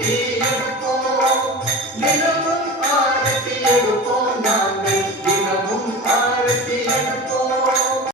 ஆரத்தி எடுப்போம் தினமும் ஆரத்தி எடுப்போம் நாம்